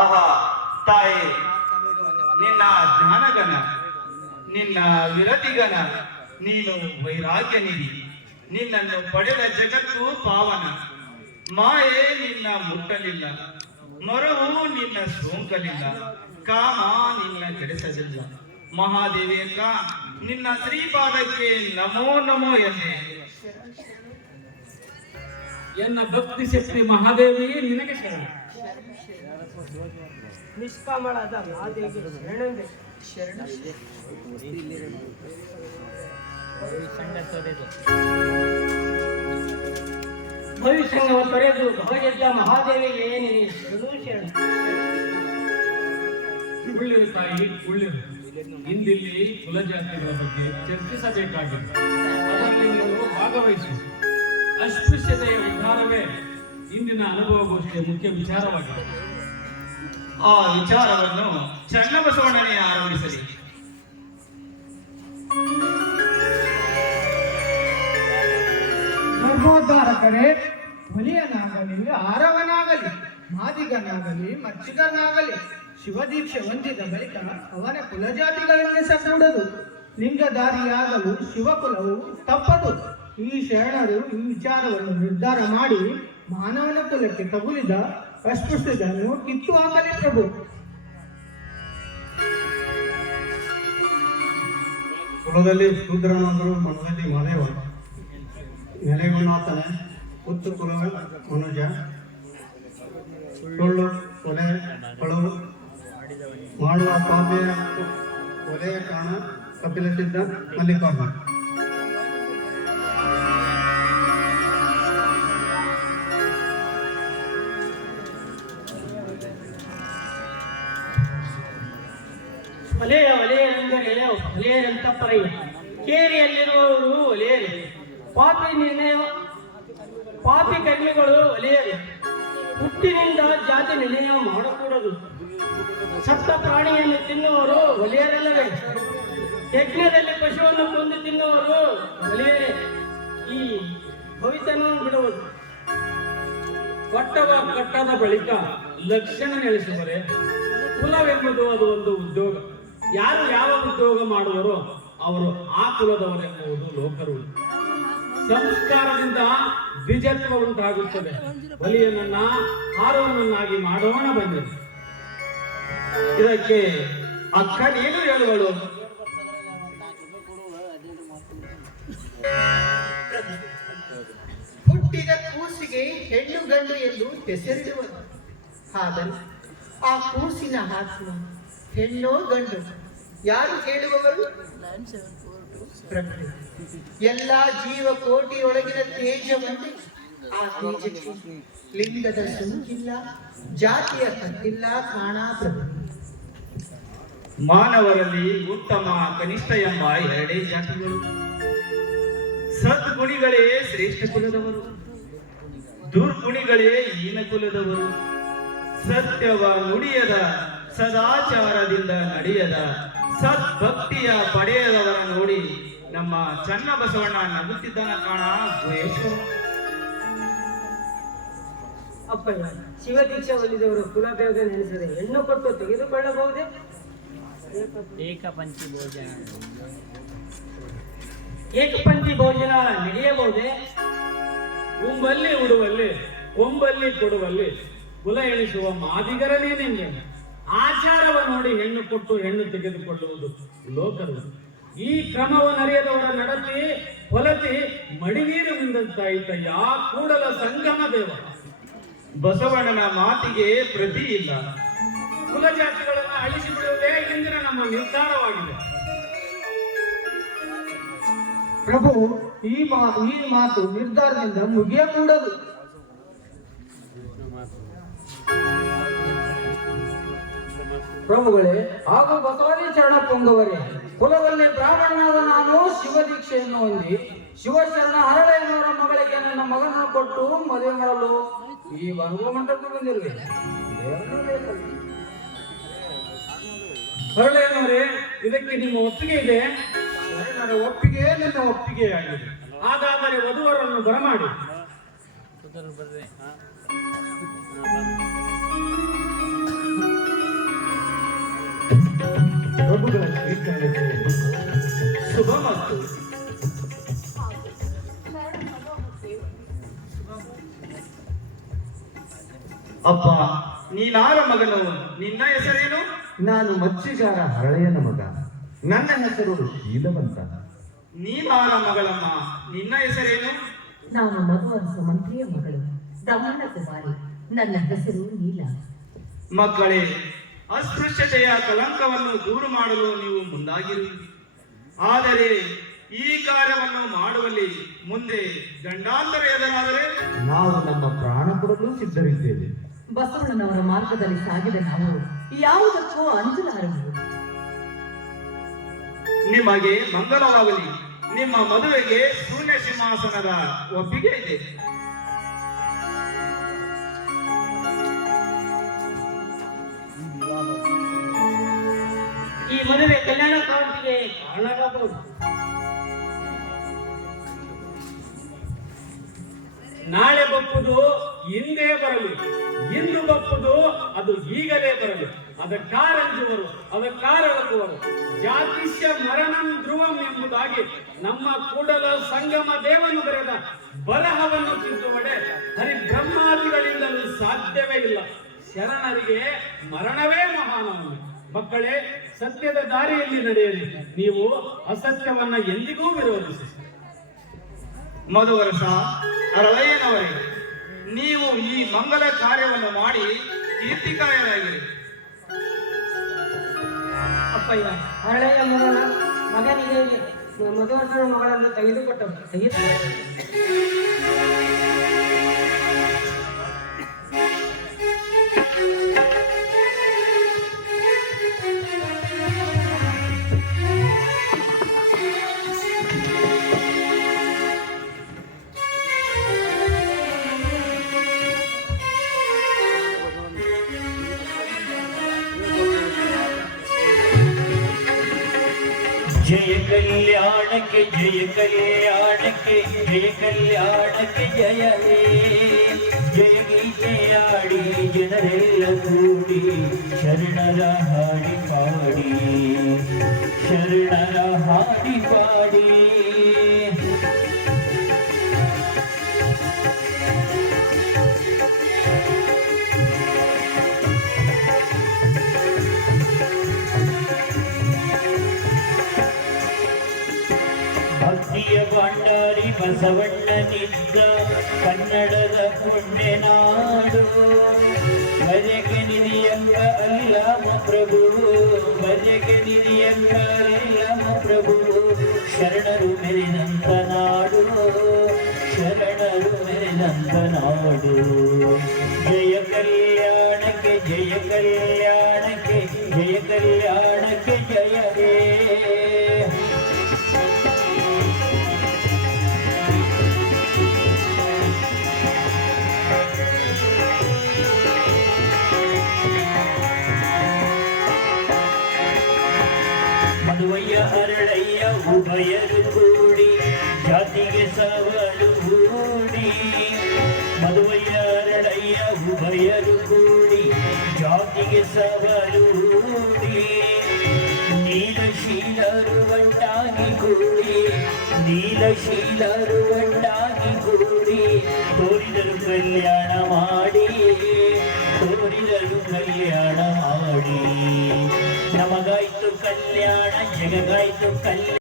ಆಹಾ ತಾಯಿ, ನಿನ್ನ ಜ್ಞಾನಗಣ, ನಿನ್ನ ವಿರತಿಗಣ, ನೀನು ವೈರಾಗ್ಯ ನಿಧಿ. ನಿನ್ನನ್ನು ಪಡೆದ ಜಗತ್ತು ಪಾವನ. ಮಾಯೆ ನಿನ್ನ ಮುಟ್ಟಲಿಲ್ಲ, ಮರವು ನಿನ್ನ ಸೋಂಕಲಿಲ್ಲ, ಕಾಮ ನಿನ್ನ ಕೆಡಿಸಲಿಲ್ಲ. ಮಹಾದೇವಿಯಕ್ಕ ನಿನ್ನ ಶ್ರೀಪಾದಕ್ಕೆ ನಮೋ ನಮೋ ಎಂದೆ. ಎನ್ನ ಭಕ್ತಿ ಶಕ್ತಿ ಮಹಾದೇವಿ ನಿನಗೆ ಶರಣ. ನಿಷ್ಕಾಮಳಾದ ಮಹಾದೇವಿ ಶರಣಂದೆ. ಭವಿಷ್ಯವನ್ನು ತೊರೆದು ಭವಗೆದ್ದ ಮಹಾದೇವಿಗೆ ಶರಣು ಶರಣ. ಒಳ್ಳೆಯ ತಾಯಿ, ಒಳ್ಳೆಯ. ಇಂದಿಲ್ಲಿ ಕುಲಜಾತಿಗಳ ಬಗ್ಗೆ ಚರ್ಚಿಸಬೇಕಾಗಿದೆ. ಅದರಲ್ಲಿ ನೀವು ಭಾಗವಹಿಸಿ. ಅಸ್ಪೃಶ್ಯತೆಯ ಉದ್ಧಾರವೇ ಇಂದಿನ ಅನುಭವಗೋಷ್ಠಿಯ ಮುಖ್ಯ ವಿಚಾರವಾಗಿದೆ. ಆ ವಿಚಾರವನ್ನು ಚನ್ನಬಸವಣ್ಣನೇ ಆರಂಭಿಸಲಿ. ಧರ್ಮೋದ್ಧಾರಕರೇ, ಹುಲಿಯನಾಗಲಿ, ಆರವನಾಗಲಿ, ಮಾದಿಗನಾಗಲಿ, ಮಚ್ಚಿಗನಾಗಲಿ ಶಿವದೀಕ್ಷೆ ಹೊಂದಿದ ಬಳಿಕ ಅವನ ಕುಲಜಾತಿಗಳೆನ್ನಿಸಕೂಡದು. ಲಿಂಗಧಾರಿಯಾಗಲು ಶಿವಕುಲವು ತಪ್ಪದು. ಈ ಶರಣರು ಈ ವಿಚಾರವನ್ನು ನಿರ್ಧಾರ ಮಾಡಿ ಮಾನವನ ಕುಲಕ್ಕೆ ತಗುಲಿದ ಅಸ್ಪೃಶ್ಯತೆಯನ್ನು ಕಿತ್ತು ಹಾಕಲಿ ಪ್ರಭು. ಕುಲದಲ್ಲಿ ಶೂದ್ರನಾದರೂ ಮನದಲ್ಲಿ ಮನೆಯವ, ನೆಲೆಗುಣಾತನ ಹುತ್ತು ಕುಲ ಮನುಜ, ಸುಳ್ಳು ಕೊಲೆ ಕಳವು ಮಾಡುವ ಪಾಪೆಯ ಕೊಲೆಯ ಕಾರಣ ಕಪಿಲ ಸಿದ್ಧ ಮಲ್ಲಿಕಾರ್ಜುನ. ಒಲೆಯರೆಂದರೆ ಒಲೆಯರಂತಪ್ಪರಯ್ಯ. ಕೇರಿಯಲ್ಲಿರುವವರು ಒಲೆಯರು. ಪಾಪಿ ಕರ್ಮಿಗಳು ಒಲೆಯರು. ಹುಟ್ಟಿನಿಂದ ಜಾತಿ ನಿರ್ಣಯ ಮಾಡಕೂಡದು. ಸತ್ತ ಪ್ರಾಣಿಯನ್ನು ತಿನ್ನುವರು ಒಲೆಯರಲ್ಲವೇ? ಯಜ್ಞದಲ್ಲಿ ಪಶುವನ್ನು ಕೊಂದು ತಿನ್ನುವರು ಒಲೆಯರೇ. ಈ ಭವಿತನನ್ನು ಬಿಡುವುದು. ಕೊಟ್ಟವ ಕಟ್ಟದ ಬಳಿಕ ಲಕ್ಷಣ ನೆಲೆಸುವರೆ ಕುಲವೆಂಬುದು ಅದು ಒಂದು ಉದ್ಯೋಗ. ಯಾರು ಯಾವ ಉದ್ಯೋಗ ಮಾಡುವರೋ ಅವರು ಆ ಕುಲದವರೆಂಬುದು ಲೋಕರು. ಸಂಸ್ಕಾರದಿಂದ ದ್ವಿಜತ್ವ ಉಂಟಾಗುತ್ತದೆ. ಬಲಿಯನನ್ನ ಹಾರವನನ್ನಾಗಿ ಮಾಡೋಣ ಬಂದಿದೆ. ಇದಕ್ಕೆ ಅಕ್ಕ ನೀನು ಹೇಳುವಳು. ಹುಟ್ಟಿದ ಕೂಸಿಗೆ ಹೆಣ್ಣು ಗಂಡು ಎಂದು ಹೆಸರಿಡುವರು. ಆದರೆ ಆ ಕೂಸಿನ ಆತ್ಮ ಹೆಣ್ಣೋ ಗಂಡು ಯಾರು ಹೇಳುವವರು? ಪ್ರಕೃತಿ. ಎಲ್ಲ ಜೀವಕೋಟಿಯೊಳಗಿನ ತೇಜವಂತೆ ಆ ತೇಜಕ್ಕೆ ಲಿಂಗದ ಸೋಂಕಿಲ್ಲ, ಜಾತಿಯ ಕಟ್ಟಿಲ್ಲ ಕಾಣ ಪ್ರಭು. ಮಾನವರಲ್ಲಿ ಉತ್ತಮ ಕನಿಷ್ಠ ಎಂಬ ಎರಡೇ ಜಾತಿಗಳು. ಸದ್ಗುಣಿಗಳೇ ಶ್ರೇಷ್ಠ ಕುಲದವರು, ದುರ್ಗುಣಿಗಳೇ ಹೀನ ಕುಲದವರು. ಸತ್ಯವ ನುಡಿಯದ, ಸದಾಚಾರದಿಂದ ನಡೆಯದ, ಸದ್ಭಕ್ತಿಯ ಪಡೆಯದವರ ನೋಡಿ ನಮ್ಮ ಚನ್ನಬಸವಣ್ಣ ನಗುತ್ತಿದ್ದನ ಕಾಣ ಗುಹೇಶ್ವರ. ಅಪ್ಪಯ್ಯ, ಶಿವದೀಕ್ಷೆ ಹೊಂದಿದವರು ಕುಲಭೇದ ನೆನೆಸದೆ ಹೆಣ್ಣು ಕೊಟ್ಟು ತೆಗೆದುಕೊಳ್ಳಬಹುದೇ? ಏಕಪಂಚಿ ಭೋಜನ ನಡೆಯಬಹುದೇ? ಉಂಬಲ್ಲಿ ಉಡುವಲ್ಲಿ, ಕೊಂಬಲ್ಲಿ ಕೊಡುವಲ್ಲಿ ಕುಲ ಎಣಿಸುವ ಮಾದಿಗರನೇ ನಿನ್ನೆ. ಆಚಾರವ ನೋಡಿ ಹೆಣ್ಣು ಕೊಟ್ಟು ಹೆಣ್ಣು ತೆಗೆದುಕೊಳ್ಳುವುದು ಲೋಕರು. ಈ ಕ್ರಮವನ್ನರಿಯದವರ ನಡತಿ ಹೊಲತಿ ಮಡಿನೀರು ನಿಂದಂತಾಯಿತಯ್ಯ ಕೂಡಲ ಸಂಗಮ ದೇವ. ಬಸವಣ್ಣನ ಮಾತಿಗೆ ಪ್ರತಿ ಇಲ್ಲ. ಕುಲಜಾತಿಗಳನ್ನು ಅಳಿಸಿಬಿಡುವುದೇ ಇಂದಿನ ನಮ್ಮ ನಿರ್ಧಾರವಾಗಿದೆ. ಪ್ರಭು, ಈ ಮಾತು ನಿರ್ಧಾರದಿಂದ ಮುಗಿಯಕೂಡದು. ಪ್ರಭುಗಳೇ ಹಾಗೂ ಬಸವಲಿ ಚರಣ ಪೊಂಗುವರೇ, ಕುಲದಲ್ಲಿ ಬ್ರಾಹ್ಮಣನಾದ ನಾನು ಶಿವದೀಕ್ಷೆಯನ್ನು ಹೊಂದಿ ಶಿವಶರಣ ಹರಳೆಯನವರ ಮಗಳಿಗೆ ನನ್ನ ಮಗನನ್ನು ಕೊಟ್ಟು ಮದುವೆ ಮಾಡಲು ಈ ಬರುವ ಮಂಟಪಕ್ಕೆ ಬಂದಿರುವೆ. ಹರಳೆಯನವರೇ, ಇದಕ್ಕೆ ನಿಮ್ಮ ಒಪ್ಪಿಗೆ ಇದೆ? ನನ್ನ ಒಪ್ಪಿಗೆ ನಿನ್ನ ಒಪ್ಪಿಗೆ ಆಗಿದೆ. ಹಾಗಾದರೆ ವಧುವರನ್ನು ಬರಮಾಡಿ. ಶುಭಮಸ್ತು. ಅಪ್ಪ, ನೀನಾರ ಮಗನು? ನಿನ್ನ ಹೆಸರೇನು? ನಾನು ಮಚ್ಚಿಗಾರ ಹರಳೆಯನ ಮಗ. ನನ್ನ ಹೆಸರು ಶೀಲವಂತ. ನೀನಾರ ಮಗಳಮ್ಮ? ನಿನ್ನ ಹೆಸರೇನು? ನಾನು ಮಧುವರಸ ಮಂತ್ರಿಯ ಮಗಳು ದಮನ ಕುಮಾರಿ. ನನ್ನ ಹೆಸರು ನೀಲ. ಮಕ್ಕಳೇ, ಅಸ್ಪೃಶ್ಯತೆಯ ಕಲಂಕವನ್ನು ದೂರು ಮಾಡಲು ನೀವು ಮುಂದಾಗಿರುವಿರಿ. ಆದರೆ ಈ ಕಾರ್ಯವನ್ನು ಮಾಡುವಲ್ಲಿ ಮುಂದೆ ಗಂಡಾಂತರ ಎದುರಾದರೆ ನಾವು ನಮ್ಮ ಪ್ರಾಣ ಕೊಡಲು ಸಿದ್ಧರಿದ್ದೇವೆ. ಬಸವಣ್ಣನವರ ಮಾರ್ಗದಲ್ಲಿ ಸಾಗಿದ ನಾವು ಯಾವುದಕ್ಕೂ ಅಂಜಲಾರವು. ನಿಮಗೆ ಮಂಗಲವಾಗಲಿ. ನಿಮ್ಮ ಮದುವೆಗೆ ಶೂನ್ಯ ಸಿಂಹಾಸನದ ಒಪ್ಪಿಗೆ ಇದೆ. ಈ ಮದುವೆ ಕಲ್ಯಾಣ ಕಾಂತಿಗೆ ಕಾರಣವಾಗಬಹುದು. ನಾಳೆ ಬಪ್ಪುದು ಇಂದೇ ಬರಲಿ, ಇಂದು ಬಪ್ಪುದು ಅದು ಈಗಲೇ ಬರಲಿ. ಅದಕ್ಕಾರಂಜುವರು, ಅದಕ್ಕಾರಳಕುವರು. ಜಾತಿಸ್ಯ ಮರಣಂ ಧ್ರುವಂ ಎಂಬುದಾಗಿ ನಮ್ಮ ಕೂಡಲ ಸಂಗಮ ದೇವನು ಬರೆದ ಬರಹವನ್ನು ತಿದ್ದುವಡೆ ಹರಿಬ್ರಹ್ಮಾದಿಗಳಿಂದಲೂ ಸಾಧ್ಯವೇ ಇಲ್ಲ. ಶರಣರಿಗೆ ಮರಣವೇ ಮಹಾನವನು. ಮಕ್ಕಳೇ, ಸತ್ಯದ ದಾರಿಯಲ್ಲಿ ನಡೆಯಿರಿ. ನೀವು ಅಸತ್ಯವನ್ನ ಎಂದಿಗೂ ವಿರೋಧಿಸಿ. ಮಧುವರಸ, ಅರಳಯ್ಯನವರೇ, ನೀವು ಈ ಮಂಗಲ ಕಾರ್ಯವನ್ನು ಮಾಡಿ ಕೀರ್ತಿಕಾಯರಾಗಿರಿ. ಅಪ್ಪಯ್ಯ, ಹರಳೆಯ ಮಗನಿಗೆ ಮಧುವರ್ಷನ ಮಗಳನ್ನು ತೆಗೆದುಕೊಟ್ಟರು. जय कल्याणಕ್ಕೆ जय कल्याणಕ್ಕೆ जय कल्याणಕ್ಕೆ जय हे जय गीತೆಯಾಡಿ ಜನರೆಲ್ಲ ಕೂಡಿ ಶರಣರ ಹಾಡಿ ಪಾಡಿ ಶರಣರ ಹಾಡಿ ಪಾಡಿ ಭಕ್ತಿಯ ಭಂಡಾರಿ ಬಸವಣ್ಣನಿದ್ದ ಕನ್ನಡದ ಪುಣ್ಯನಾಡು. ಭಜಗೆ ನಿಧಿಯಂಗ ಅಲ್ಲಮ ಪ್ರಭು, ಭಜಗೆ ನಿಧಿಯಂಗ ಅಲ್ಲಮ ಪ್ರಭು. ಶರಣರು ಮೆರೆದಂತ ನಾಡು, ಶರಣರು ಮೆರೆದಂತ ನಾಡು. ಜಯ ಕಲ್ಯಾಣಕ್ಕೆ ಜಯ ಕಲ್ಯಾಣಕ್ಕೆ ಜಯ ಕಲ್ಯಾಣಕ್ಕೆ ಜಯ ಹೇ. ಮದುವಯ್ಯ ಅರಳಯ್ಯ ಉಭಯರು ಕೂಡಿ ಜಾತಿಗೆ ಸವಾಲು ಹೂಡಿ. ಮದುವಯ್ಯ ಅರಳಯ್ಯ ಉಭಯರು ಕೂಡಿ ಜಾತಿಗೆ ಸವಾಲು ಹೂಡಿ. ನೀಲಶೀಲರು ಒಂಟಾಗಿ ಕೂಡಿ, ನೀಲಶೀಲರು ಒಂಟಾಗಿ ಕೂಡಿ ತೋರಿದರು ಕಲ್ಯಾಣ ಮಾಡಿ, ತೋರಿದರು ಕಲ್ಯಾಣ ಮಾಡಿ. ನಮಗಾಯ್ತು ಕಲ್ಯಾಣ, ಜಗಗಾಯ್ತು ಕಲ್ಯಾಣ.